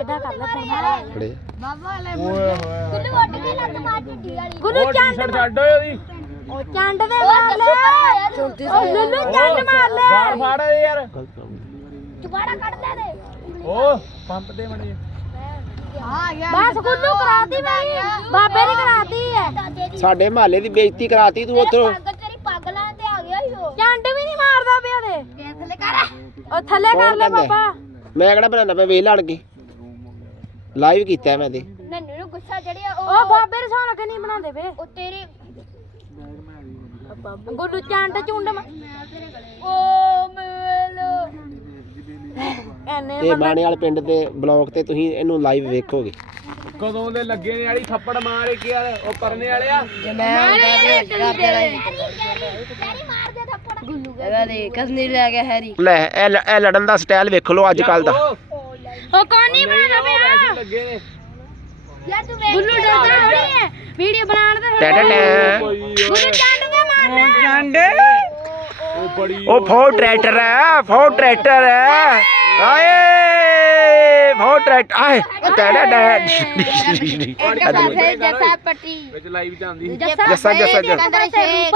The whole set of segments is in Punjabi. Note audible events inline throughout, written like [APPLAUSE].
ਕਿਹਦਾ ਕਰ ਲੈ ਖੜੇ ਬਾਬਾ ਲੈ ਗੁੱਲੂ ਉੱਡ ਕੇ ਲੱਤ ਮਾਰ ਢਿੱਡੀ ਵਾਲੀ। ਗੁੱਲੂ ਚੰਡ ਛੱਡ ਓਏ ਉਹਦੀ। ਉਹ ਚੰਡ ਦੇ ਮਾਰ ਲੈ। ਉਹ ਗੁੱਲੂ ਚੰਡ ਮਾਰ ਲੈ। ਬਾਹਰ ਫਾੜ ਏ ਯਾਰ। ਗਲਤ ਕੰਮ ਚੁਬਾੜਾ ਕੱਢ ਲੈ ਦੇ। ਓ ਪੰਪ ਦੇ ਮਣੀ ਬਸ ਗੁੱਲੂ ਕਰਾਤੀ ਮੈਂ। ਬਾਬੇ ਨੇ ਕਰਾਤੀ ਹੈ। ਸਾਡੇ ਮਹੱਲੇ ਦੀ ਬੇਇੱਜ਼ਤੀ ਕਰਾਤੀ ਤੂੰ ਉੱਥੋਂ ਪੱਗ ਤੇਰੀ ਪੱਗ ਲਾਂ ਤੇ ਆ ਗਿਆ ਹੀ ਉਹ। ਚੰਡ ਵੀ ਨਹੀਂ ਮਾਰਦਾ ਪਿਆ ਦੇ ਥੱਲੇ ਕਰ। ਉਹ ਥੱਲੇ ਕਰ ਕੌਣ ਲੈ? ਬਾਬਾ ਮੈਂ ਕਿਹੜਾ ਬਣਾਣਾ ਮੈਂ ਵੇਖ ਲੜ ਕੇ ਲਾਈਵ ਕੀਤਾ ਮੈਂ ਤੇ। ਨੰਨੂ ਨੂੰ ਗੁੱਸਾ ਚੜਿਆ ਉਹ ਉਹ ਬਾਬੇ ਰਸੌਣ ਕੇ ਨਹੀਂ ਬਣਾਉਂਦੇ ਵੇ? ਉਹ ਤੇਰੇ ਗੁੱਲੂ ਚੰਡ ਚੁੰਡ ਮ- ਓ ਮੇਲੋ ਐਨੇ ਬਾਣੇ ਵਾਲੇ ਪਿੰਡ ਦੇ ਬਲੌਗ ਤੇ ਤੁਸੀਂ ਇਹਨੂੰ ਲਾਈਵ ਵੇਖੋਗੇ। ਕਦੋਂ ਦੇ ਲੱਗੇ ਨੇ ਵਾਲੀ ਥੱਪੜ ਮਾਰ ਕੇ ਯਾਰ ਉਹ ਪਰਨੇ ਵਾਲੇ ਆ ਜੇ ਮੈਂ ਹੁੰਦਾ ਤੇ ਕਰ ਦੇਣਾ ਸੀ। ਤੇਰੀ ਮਾਰ ਦੇ ਥੱਪੜ। ਗੁੱਲੂ ਇਹਦਾ ਦੇ ਕਸਨੀ ਲੈ ਗਿਆ ਹੈਰੀ। ਲੈ ਇਹ ਲ- ਇਹ ਲੜਨ ਦਾ ਸਟਾਈਲ ਵੇਖ ਲਓ ਅੱਜ ਕੱਲ ਦਾ। ਉਹ ਉਹ ਕੌਣ ਨਹੀਂ ਬਣਾਉਂਦਾ ਪਿਆ? ਲੱਗੇ ਨੇ। ਯਾਰ ਤੂੰ ਵੇਖ ਗੁੱਲੂ ਡਰਦਾ ਥੋੜੀ ਹੈ। ਵੀਡੀਓ ਬਣਾਉਣ ਦੇ ਟੈਂ ਟੈਂ ਟੈਂ। ਗੁੱਲੂ ਚੰਡ ਦੇ ਮਾਰਨਾ। ਉਹ ਬੜੀ ਉਹ ਫੋ ਟਰੈਕਟਰ ਹੈ ਫੋ ਟਰੈਕਟਰ ਹੈ। ਆਏ। ਆਏ ਟੈਂ ਟੈਂ ਟੈਂ ਪਾਸੇ ਜੱਸਾ ਪੱਟੀ। ਵਿੱਚ ਲਾਈਵ ਚ ਆਂਦੀ ਜੱਸਾ ਜੱਸਾ ਜੱਸਾ ਕੰਦਰ ਸ਼ੇਖ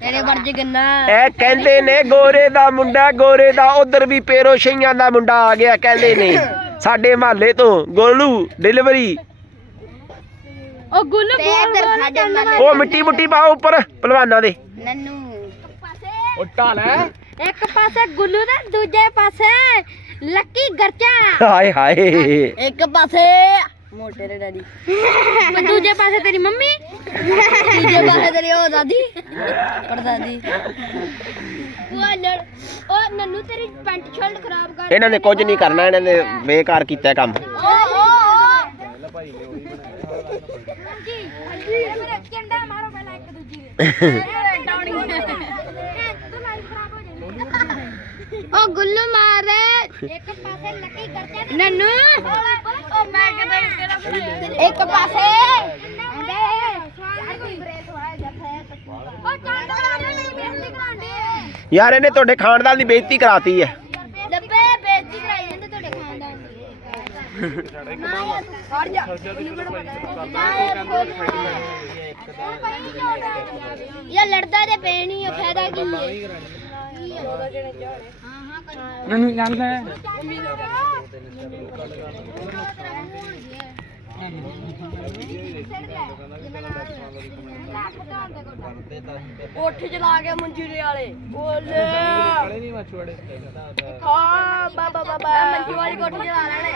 ਤੇਰੇ ਵਰਜ ਗੰਨਾ ਇਹ ਕਹਿੰਦੇ ਨੇ ਗੋਰੇ ਦਾ ਮੁੰਡਾ ਗੋਰੇ ਦਾ ਉਧਰ ਵੀ ਪੇਰੋ ਸ਼ਈਆਂ ਦਾ ਮੁੰਡਾ ਆ ਗਿਆ ਕਹਿੰਦੇ ਨੇ। ਸਾਡੇ ਮਹੱਲੇ ਤੋਂ ਗੋਲੂ ਡਿਲੀਵਰੀ। ਉਹ ਗੁੱਲੂ ਬੋਲ ਬੋਲ ਸਾਡੇ ਉਹ ਮਿੱਟੀ ਮੁੱਟੀ ਪਾਓ ਉੱਪਰ ਪਹਿਲਵਾਨਾਂ ਦੇ। ਨੰਨੂ। ਉਹ ਢਾਲ ਹੈ। ਇੱਕ ਪਾਸੇ ਗੁੱਲੂ ਤੇ ਦੂਜੇ ਪਾਸੇ ਲੱਕੀ ਗਰਚਾ। ਹਾਏ ਹਾਏ। ਇੱਕ ਪਾਸੇ ਮੋਟੇ ਦੇ ਡੈਡੀ। ਤੇ ਦੂਜੇ ਪਾਸੇ ਤੇਰੀ ਮੰਮੀ। ਤੀਜੇ ਪਾਸੇ ਤੇਰੀ ਉਹ ਦਾਦੀ। ਪੜਦਾਦੀ। ਉਹ ਲੜ ਉਹ ਨੰਨੂ ਤੇਰੀ ਪੈਂਟ ਸ਼ਰਟ ਖਰਾਬ ਕਰ ਇਹਨਾਂ ਨੇ ਕੁਝ ਨਹੀਂ ਕਰਨਾ ਇਹਨਾਂ ਨੇ ਬੇਕਾਰ ਕੀਤਾ ਕੰਮ। ਓ ਓ ਜੀ ਜੀ ਮੇਰੇ ਚੰਡਾ ਮਾਰੋ ਪਹਿਲਾਂ ਇੱਕ ਦੂਜੀ ਦੇ [LAUGHS] ਡਾਉਣੀ ਤੂੰ ਲਾਈਵ ਖਰਾਬ ਹੋ ਜਾਣੀ ਉਹ ਗੁੱਲੂ ਮਾਰ ਇੱਕ ਪਾਸੇ ਲੱਕੀ ਗਰਚਾ ਨੰਨੂ! ਉਹ ਮੈਂ ਕਿਤੇ ਇੱਕ ਪਾਸੇ। ਉਹ ਚੰਡਾ ਮਾਰੋ ਨਹੀਂ ਬੇਇੱਜ਼ਤੀ ਕਰਾਉਂਦੇ ਯਾਰ ਇਹਨੇ ਤੁਹਾਡੇ ਖਾਨਦਾਨ ਦੀ ਬੇਇੱਜ਼ਤੀ ਕਰਾਤੀ ਹੈ। ਲੱਭੇ ਬੇਇੱਜ਼ਤੀ ਕਰਾਈ ਜਾਂਦੇ ਤੁਹਾਡੇ ਖਾਨਦਾਨ ਦੀ। ਹਟ ਜਾ। ਯਾ ਲੜਦਾ ਤੇ ਪੈ ਨਹੀਂ ਆ ਫਾਇਦਾ ਕੀ ਹੈ? ਮੈਨੂੰ ਜਾਂਦਾ ਹੈ ਉੱਠ ਚਲਾ ਗਿਆ ਮੰਜੂਰੀ ਵਾਲੇ। ਬੋਲੇ ਨਹੀਂ ਮਛੂੜੇ ਕਾ ਬਾਬਾ ਬਾਬਾ ਮੰਜੂਰੀ ਵਾਲੀ ਕੋਠੀ ਚਲਾ ਲੈਣੇ।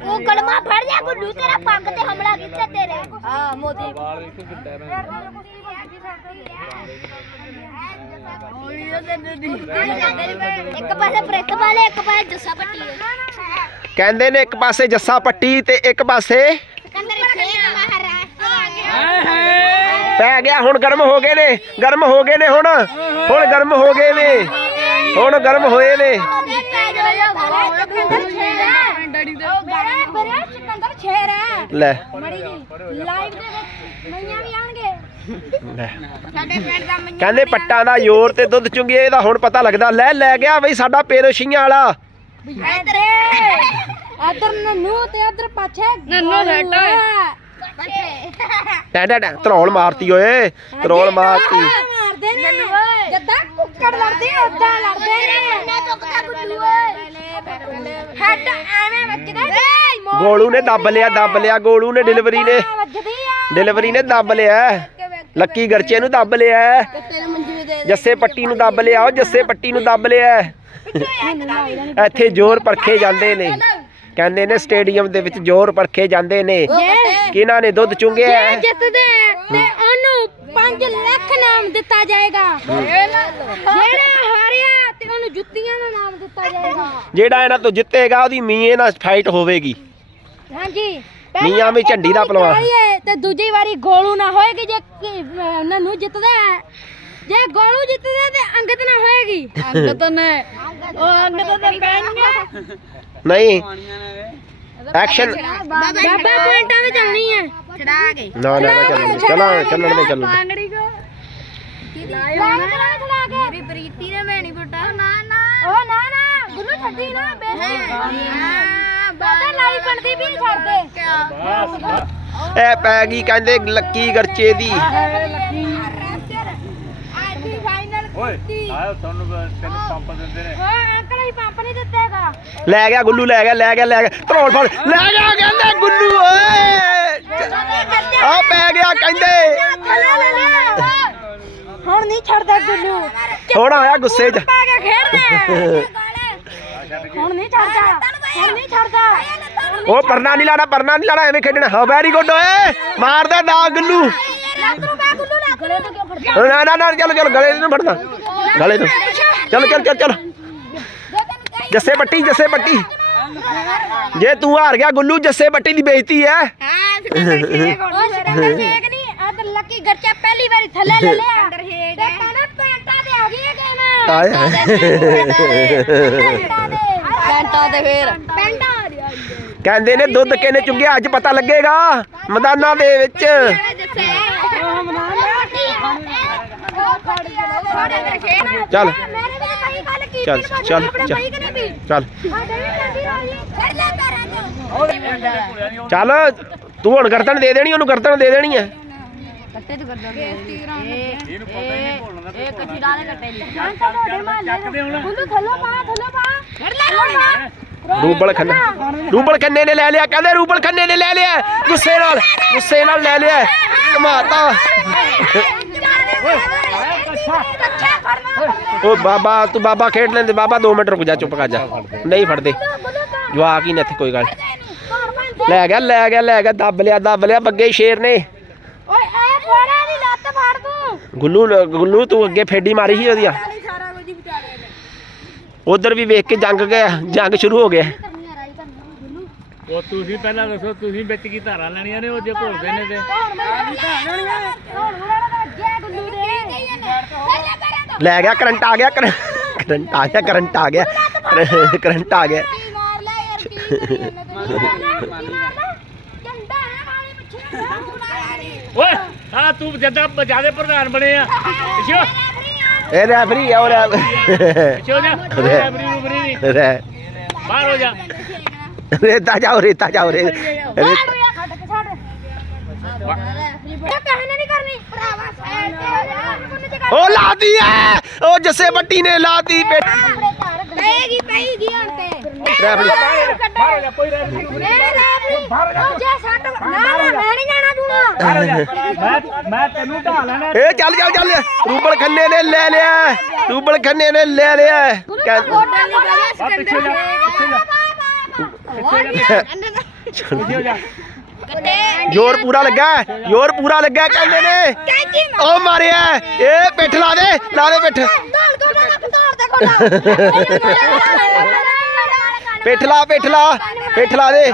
ਉਹ ਕਲਮਾ ਫੜ ਜਾ ਗੁੱਲੂ ਤੇਰਾ ਪੱਗ ਤੇ ਹਮਲਾ ਕੀਤਾ ਤੇਰੇ। ਹਾਂ ਮੋਦੀ। ਵਾਲ ਵੇਖੋ ਕਿੱਡਾ ਹੈ ਇੱਕ ਪਾਸੇ ਪ੍ਰਿਤ ਵਾਲੇ ਇੱਕ ਪਾਸੇ ਜੱਸਾ ਪੱਟੀ ਕਹਿੰਦੇ ਨੇ ਇੱਕ ਪਾਸੇ ਜੱਸਾ ਪੱਟੀ ਤੇ ਇੱਕ ਪਾਸੇ ਪੈ ਗਿਆ ਹੁਣ ਗਰਮ ਹੋ ਗਏ ਨੇ ਗਰਮ ਹੋ ਗਏ ਨੇ ਹੁਣ। ਹੁਣ ਗਰਮ ਹੋ ਗਏ ਨੇ। ਹੁਣ ਗਰਮ ਹੋਏ ਨੇ। ਡੈਡੀ ਦੇ ਬਰੇ ਬਰੇ ਸਿਕੰਦਰ ਛੇਰ ਹੈ। ਲੈ। ਮੜੀ ਜੀ ਲਾਈਵ ਦੇ ਵਿੱਚ ਮਈਆਂ ਵੀ ਆਣਗੇ ਲੈ। ਸਾਡੇ ਪਿੰਡ ਦਾ ਮਈਆਂ ਕਹਿੰਦੇ ਪੱਟਾਂ ਦਾ ਜ਼ੋਰ ਤੇ ਦੁੱਧ ਚੁੰਗੇ ਇਹਦਾ ਹੁਣ ਪਤਾ ਲੱਗਦਾ। ਲੈ ਲੈ ਗਿਆ ਬਈ ਸਾਡਾ ਪੇਰੋਸ਼ੀਆਂ ਵਾਲਾ। ਇੱਧਰ। ਇੱਧਰ ਨੰਨੂ ਤੇ ਇੱਧਰ ਪਾਛੇ ਨੰਨੂ ਸੱਟ ਟੈ ਟੈ ਟੈ ਧਰੋਲ ਮਾਰਤੀ ਓਏ। ਧਰੋਲ ਮਾਰਤੀ। ਮਾਰਦੇ ਨੇ। ਜਦਾਂ ਕੁੱਕੜ ਲੜਦੇ ਉਦਾਂ ਲੜਦੇ ਨੇ। ਮੈਂ ਚੁੱਕਦਾ ਗੁੱਲੂ ਓਏ। ਹੈਡ ਐਵੇਂ ਵੱਜਦਾ ਵੇ ਗੋਲੂ ਨੇ ਦੱਬ ਲਿਆ ਦੱਬ ਲਿਆ ਗੋਲੂ ਨੇ ਡਿਲੀਵਰੀ ਨੇ। ਵੱਜਦੀ ਆ। ਡਿਲੀਵਰੀ ਨੇ ਦੱਬ ਲਿਆ। ਲੱਕੀ ਗਰਚੇ ਨੂੰ ਦੱਬ ਲਿਆ। ਤੇਰੇ ਮੰਜੂ ਦੇ ਜੱਸੇ ਪੱਟੀ ਨੂੰ ਦੱਬ ਲਿਆ ਉਹ ਜੱਸੇ ਪੱਟੀ ਨੂੰ ਦੱਬ ਲਿਆ। ਇੱਥੇ ਜ਼ੋਰ ਪਰਖੇ ਜਾਂਦੇ ਨੇ। ਕਹਿੰਦੇ ਨੇ ਸਟੇਡੀਅਮ ਦੇ ਵਿੱਚ ਜ਼ੋਰ ਪਰਖੇ ਜਾਂਦੇ ਨੇ। ਕਿਹਨਾਂ ਨੇ ਦੁੱਧ ਚੁੰਗਿਆ? ਜਿੱਤਦੇ ਤੇ ਉਹਨੂੰ 5 ਲੱਖ ਨਾਮ ਦਿੱਤਾ ਜਾਏਗਾ ਜਿਹੜਾ ਹਾਰਿਆ ਤੇ ਉਹਨੂੰ ਜੁੱਤੀਆਂ ਦਾ ਨਾਮ ਦਿੱਤਾ ਜਾਏਗਾ ਜਿਹੜਾ ਇਹਨਾਂ ਤੋਂ ਜਿੱਤੇਗਾ ਉਹਦੀ ਮੀਏ ਨਾਲ ਫਾਈਟ ਹੋਵੇਗੀ ਹਾਂਜੀ ਮੀਆਂ ਵੀ ਝੰਡੀ ਦਾ ਪਹਿਲਵਾਨ। ਪਹਿਲਵਾਨ ਤੇ ਦੂਜੀ ਵਾਰੀ ਗੋਲੂ ਨਾ ਹੋਏਗੀ ਜੇ ਕਿ- ਅਹ ਨਨੂ ਜਿੱਤਦਾ ਹੈ। ਜੇ ਗੋਲੂ ਜਿੱਤਦਾ ਤੇ ਅੰਗਦ ਨਾ ਹੋਏਗੀ ਅੰਗਦ ਨੇ ਉਹ ਅੰਗਦ ਤੇ ਪੈਣਗੇ ਨਹੀਂ ਐਕਸ਼ਨ ਬਾਬਾ ਪੁਆਇੰਟਾਂ ਤੇ ਚੱਲਣੀ ਹੈ ਛੜਾ ਕੇ। ਨਾ ਨਾ ਚੱਲਣ ਚਲਾ ਚੱਲਣ ਦੇ ਚੱਲਣ ਦੇ ਪਾਂਗੜੀ ਕੋ। ਲਾਈਨ ਕਰਾ ਛੜਾ ਕੇ। ਮੇਰੀ ਪ੍ਰੀਤੀ ਨੇ ਮੈਣੀ ਬੁੱਟਾ। ਨਾ ਨਾ। ਉਹ ਨਾ ਨਾ। ਗੁੱਲੂ ਛੱਡੀ ਨਾ ਬੇਸੀ ਬਾਬਾ ਲਾਈ ਬਣਦੀ ਵੀ ਨਹੀਂ ਛੱਡਦੇ। ਇਹ ਪੈ ਗਈ ਕਹਿੰਦੇ ਲੱਕੀ ਗਰਚੇ ਦੀ। ਓਏ ਆਇਆ ਤੁਹਾਨੂੰ ਤੈਨੂੰ ਪੰਪ ਦਿੰਦੇ ਨੇ। ਹਾਂ ਅੰਕਲ ਹੀ ਪੰਪ ਨਹੀਂ ਦਿੱਤੇਗਾ। ਲੈ ਗਿਆ ਗੁੱਲੂ ਲੈ ਗਿਆ ਲੈ ਗਿਆ ਲੈ ਗਿਆ। ਧਰੋੜ ਫੜ। ਲੈ ਗਿਆ ਕਹਿੰਦੇ ਗੁੱਲੂ ਓਏ। ਆ ਪੈ ਗਿਆ ਕਹਿੰਦੇ। ਹੁਣ ਨਹੀਂ ਛੱਡਦਾ ਗੁੱਲੂ। ਹੁਣ ਆਇਆ ਗੁੱਸੇ 'ਚ। ਪਾ ਕੇ ਖੇਡਦੇ ਹੁਣ ਨਹੀਂ ਛੱਡਦਾ। ਹੁਣ ਨਹੀਂ ਛੱਡਦਾ। ਉਹ ਪਰਨਾ ਨਹੀਂ ਲਾਣਾ ਪਰਨਾ ਨਹੀਂ ਲਾਣਾ ਐਵੇਂ ਖੇਡਣਾ। ਹਾਂ ਵੈਰੀ ਗੁੱਡ ਓਏ। ਮਾਰਦਾ ਨਾ ਗੁੱਲੂ। ਨੂੰ ਫੜਦਾ ਨਾ ਨਾ ਨਾ ਚੱਲ ਚੱਲ ਗਲੇ ਨੂੰ ਫੜਨਾ। ਗਲੇ ਤੋਂ। ਚੱਲ ਚੱਲ ਚੱਲ ਚੱਲ। ਜੱਸੇ ਬੱਟੀ ਜੱਸੇ ਬੱਟੀ ਜੇ ਤੂੰ ਹਾਰ ਗਿਆ ਗੁੱਲੂ ਜੱਸੇ ਬੱਟੀ ਦੀ ਬੇਇੱਜ਼ਤੀ ਹੈ। ਹਾਂ ਸਿਕੰਦਰ ਸ਼ੇਖ ਉਹ ਸਿਕੰਦਰ ਸ਼ੇਖ ਨਹੀਂ? ਆ ਤਾਂ ਲੱਕੀ ਗਰਚਾ ਪਹਿਲੀ ਵਾਰੀ ਥੱਲੇ ਲੈ ਲਿਆ। ਸਿਕੰਦਰ ਸ਼ੇਖ ਤੇ ਕਹਿੰਦਾ ਪੈਂਟਾਂ ਤੇ ਆ ਗਈ ਹੈ। ਗੇਮ ਆਏ ਪੈਂਟਾਂ ਦੇ। ਫੇਰ। ਪੈਂਟਾਂ ਆ ਰਹੀ ਕਹਿੰਦੇ ਨੇ ਦੁੱਧ ਕਿਨੇ ਚੁੱਗਿਆ? ਅੱਜ ਪਤਾ ਲੱਗੇਗਾ। ਮੈਦਾਨਾਂ ਦੇ ਵਿੱਚ। ਚੱਲ। ਚੱਲ, ਚੱਲ, ਚੱਲ। ਚੱਲ। ਤੂੰ ਹੁਣ ਗਰਦਨ ਦੇ ਦੇਣੀ ਉਹਨੂੰ ਗਰਦਨ ਦੇ ਦੇਣੀ ਹੈ ਇਹਨੂੰ ਪਤਾ ਹੀ ਨਹੀਂ ਭੁੱਲਣ ਦਾ ਇਹ ਕੱਚੀ ਡਾਲੇ ਕੱਟੇ ਨਹੀਂ ਚੱਕਦੇ ਹੁਣ। ਥੱਲੋਂ ਪਾ ਥੱਲੋਂ ਪਾ। ਰੂਬਲ ਖੰਨਾ। ਰੂਬਲ ਖੰਨੇ ਨੇ ਲੈ ਲਿਆ ਕਹਿੰਦੇ ਰੂਬਲ ਖੰਨੇ ਨੇ ਲੈ ਲਿਆ। ਗੁੱਸੇ ਨਾਲ ਗੁੱਸੇ ਨਾਲ ਲੈ ਲਿਆ। ਕਮਾਤਾ ਓ ਬਾਬਾ ਤੂੰ ਬਾਬਾ ਖੇਡ ਲੈਂਦੇ। ਬਾਬਾ 2 ਮਿੰਟ ਰੁਕ ਜਾ ਚੁੱਪ ਕਰ ਜਾ। ਨਹੀਂ ਫੜਦੇ। ਜਵਾਕ ਹੀ ਨੇ ਇੱਥੇ ਕੋਈ ਗੱਲ ਲੈ ਗਿਆ ਲੈ ਗਿਆ ਲੈ ਗਿਆ ਦੱਬ ਲਿਆ ਦੱਬ ਲਿਆ ਬੱਗੇ ਸ਼ੇਰ ਨੇ। ਓਏ ਐ ਫੋੜਾ ਦੀ ਲੱਤ ਫਾੜ ਤੂੰ। ਗੁੱਲੂ ਗੁੱਲੂ ਤੂੰ ਅੱਗੇ ਫੇਡੀ ਮਾਰੀ ਸੀ ਉਹਦੀਆਂ। ਉਧਰ ਵੀ ਵੇਖ ਕੇ ਜੰਗ ਗਿਆ ਜੰਗ ਸ਼ੁਰੂ ਹੋ ਗਿਆ। ਉਹ ਤੁਸੀਂ ਪਹਿਲਾਂ ਦੱਸੋ ਤੁਸੀਂ ਵਿੱਚ ਕੀ ਧਾਰਾਂ ਲੈਣੀਆਂ ਨੇ ਉਹ ਜੇ ਘੁਲਦੇ ਨੇ ਤੇ ਲੈ ਗਿਆ ਕਰੰਟ ਆ ਗਿਆ ਕਰੰਟ ਕਰੰਟ ਆ ਗਿਆ ਕਰੰਟ ਆ ਗਿਆ। ਕਰੰਟ ਆ ਗਿਆ। ਓਏ ਆ ਤੂੰ ਜੱਦਾ ਜਿਆਦੇ ਪ੍ਰਧਾਨ ਬਣੇ ਆ। ਪਿਛੋ। ਇਹ ਰੈਫਰੀ ਆ ਉਹ ਰੈਫ ਪਿਛੋ ਜਾ ਰੈਫਰੀ ਰੂਬਰੀ ਨਹੀਂ। ਰੈ- ਬਾਹਰ ਹੋ ਜਾ। ਰੇਤਾ ਜਾਓ ਰੇਤਾ ਜਾਓ ਰੇ ਉਹ ਲਾਦੀ ਐ ਉਹ ਜੱਸੇ ਬੱਟੀ ਨੇ ਲਾਦੀ ਪਏਗੀ ਪਏਗੀ ਹੁਣ ਤੇ। ਰੈਫਰੀ। ਬਾਹਰ ਜਾ ਕੋਈ ਰੈਫਰੀ ਰੂਬਰੀ ਮੇਰੇ ਰੈਫਰੀ ਉਹ ਜੇ ਸੱਟ ਨਾ ਨਾ ਮੈਂ ਨਹੀਂ ਜਾਣਾ ਬਾਹਰ ਜਾ। ਮੈਂ ਮੈਂ ਤੈਨੂੰ ਢਾ ਲੈਣਾ ਇਹ ਚੱਲ ਚੱਲ ਚੱਲ। ਰੂਬਲ ਖੰਨੇ ਨੇ ਲੈ ਲਿਆ। ਰੂਬਲ ਖੰਨੇ ਨੇ ਲੈ ਲਿਆ। ਪਿੱਛੇ ਜਾ ਪਿੱਛੇ ਜਾ। ਜਾ। ਜ਼ੋਰ ਪੂਰਾ ਲੱਗਾ ਹੈ, ਜ਼ੋਰ ਪੂਰਾ ਲੱਗਾ ਕਹਿੰਦੇ ਨੇ। ਉਹ ਮਾਰਿਆ। ਇਹ ਪਿੱਠ ਲਾ ਦੇ ਲਾ ਦੇ ਪਿੱਠ। पेठला पेठला पेठला दे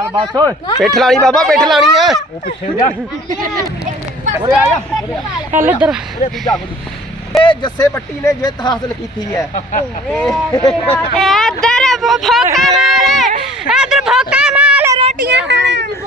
पेठला नहीं बाबा पेठला नहीं है वो पीछे जा जस्से पट्टी ने जीत हासिल की थी है इधर वो भोका मारे इधर भोका मारे रोटियाँ